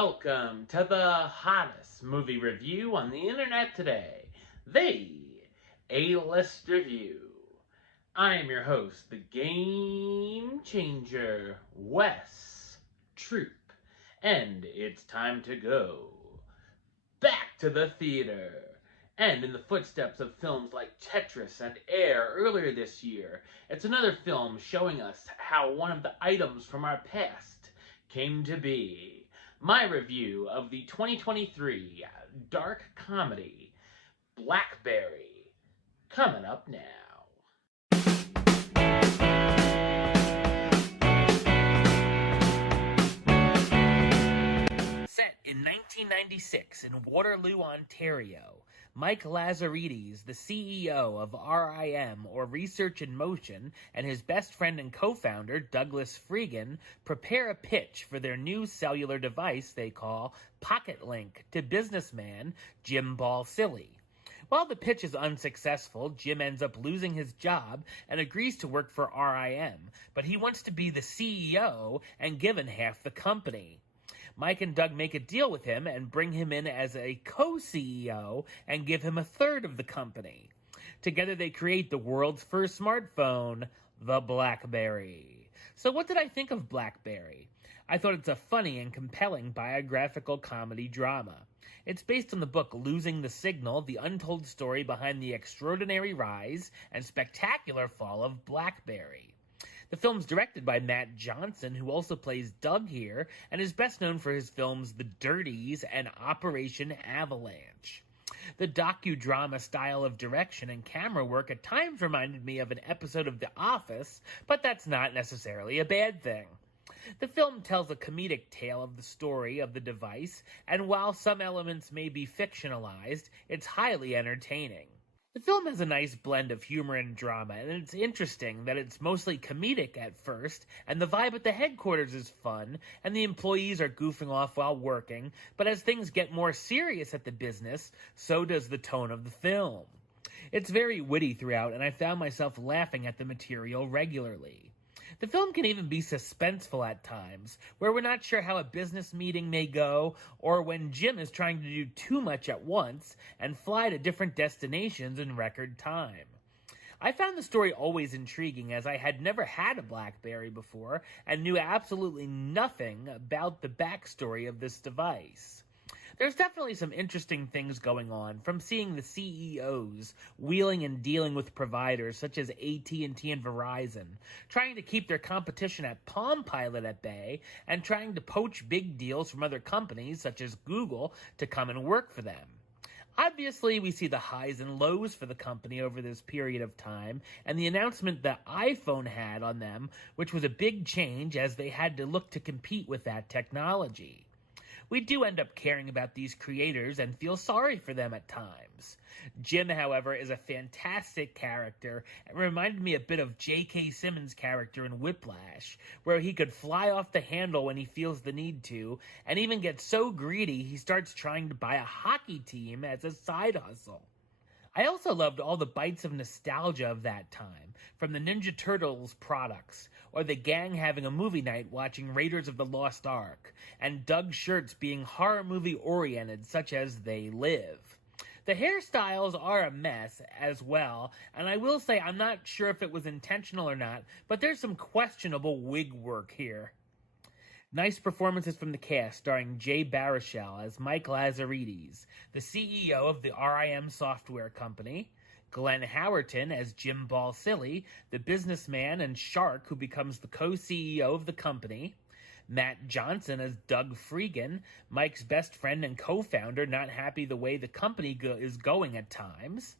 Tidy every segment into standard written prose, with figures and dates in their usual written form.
Welcome to the hottest movie review on the internet today, the A-List Review. I am your host, the Game Changer, Wes Troop, and it's time to go back to the theater. And in the footsteps of films like Tetris and Air earlier this year, it's another film showing us how one of the items from our past came to be. My review of the 2023 dark comedy BlackBerry, coming up now. Set in 1996 in Waterloo, Ontario, Mike Lazaridis, the CEO of RIM, or Research in Motion, and his best friend and co-founder, Douglas Freegan, prepare a pitch for their new cellular device they call Pocket Link to businessman Jim Balsillie. While the pitch is unsuccessful, Jim ends up losing his job and agrees to work for RIM, but he wants to be the CEO and given half the company. Mike and Doug make a deal with him and bring him in as a co-CEO and give him a third of the company. Together they create the world's first smartphone, the BlackBerry. So what did I think of BlackBerry? I thought it's a funny and compelling biographical comedy drama. It's based on the book Losing the Signal, the untold story behind the extraordinary rise and spectacular fall of BlackBerry. The film's directed by Matt Johnson, who also plays Doug here, and is best known for his films The Dirties and Operation Avalanche. The docudrama style of direction and camera work at times reminded me of an episode of The Office, but that's not necessarily a bad thing. The film tells a comedic tale of the story of the device, and while some elements may be fictionalized, it's highly entertaining. The film has a nice blend of humor and drama, and it's interesting that it's mostly comedic at first, and the vibe at the headquarters is fun, and the employees are goofing off while working, but as things get more serious at the business, so does the tone of the film. It's very witty throughout, and I found myself laughing at the material regularly. The film can even be suspenseful at times, where we're not sure how a business meeting may go, or when Jim is trying to do too much at once and fly to different destinations in record time. I found the story always intriguing, as I had never had a BlackBerry before and knew absolutely nothing about the backstory of this device. There's definitely some interesting things going on, from seeing the CEOs wheeling and dealing with providers such as AT&T and Verizon, trying to keep their competition at Palm Pilot at bay, and trying to poach big deals from other companies such as Google to come and work for them. Obviously, we see the highs and lows for the company over this period of time, and the announcement that iPhone had on them, which was a big change as they had to look to compete with that technology. We do end up caring about these creators and feel sorry for them at times. Jim, however, is a fantastic character and reminded me a bit of J.K. Simmons' character in Whiplash, where he could fly off the handle when he feels the need to, and even get so greedy he starts trying to buy a hockey team as a side hustle. I also loved all the bites of nostalgia of that time, from the Ninja Turtles products, or the gang having a movie night watching Raiders of the Lost Ark, and Doug's shirts being horror movie oriented such as They Live. The hairstyles are a mess as well, and I will say I'm not sure if it was intentional or not, but there's some questionable wig work here. Nice performances from the cast, starring Jay Baruchel as Mike Lazaridis, the CEO of the RIM software company, Glenn Howerton as Jim Balsillie, the businessman and shark who becomes the co-CEO of the company, Matt Johnson as Doug Freegan, Mike's best friend and co-founder, not happy the way the company is going at times,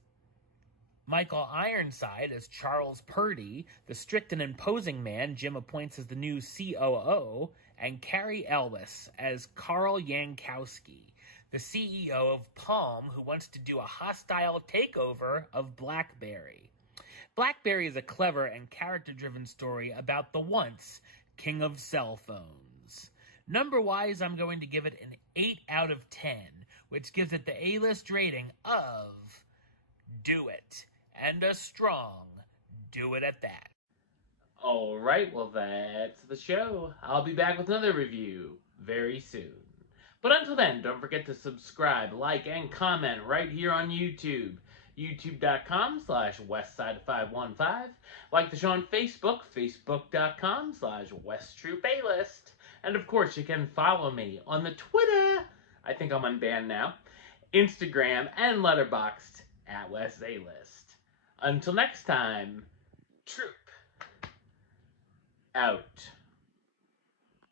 Michael Ironside as Charles Purdy, the strict and imposing man Jim appoints as the new COO, and Carrie Elwes as Carl Yankowski, the CEO of Palm, who wants to do a hostile takeover of BlackBerry. BlackBerry is a clever and character-driven story about the once king of cell phones. Number-wise, I'm going to give it an 8 out of 10, which gives it the A-list rating of Do It. And a strong do it at that. Alright, well that's the show. I'll be back with another review very soon. But until then, don't forget to subscribe, like, and comment right here on YouTube. YouTube.com/Westside515. Like the show on Facebook, Facebook.com/WestTruePlaylist. And of course, you can follow me on the Twitter. I think I'm unbanned now. Instagram and Letterboxd at West A List. Until next time, Troop out.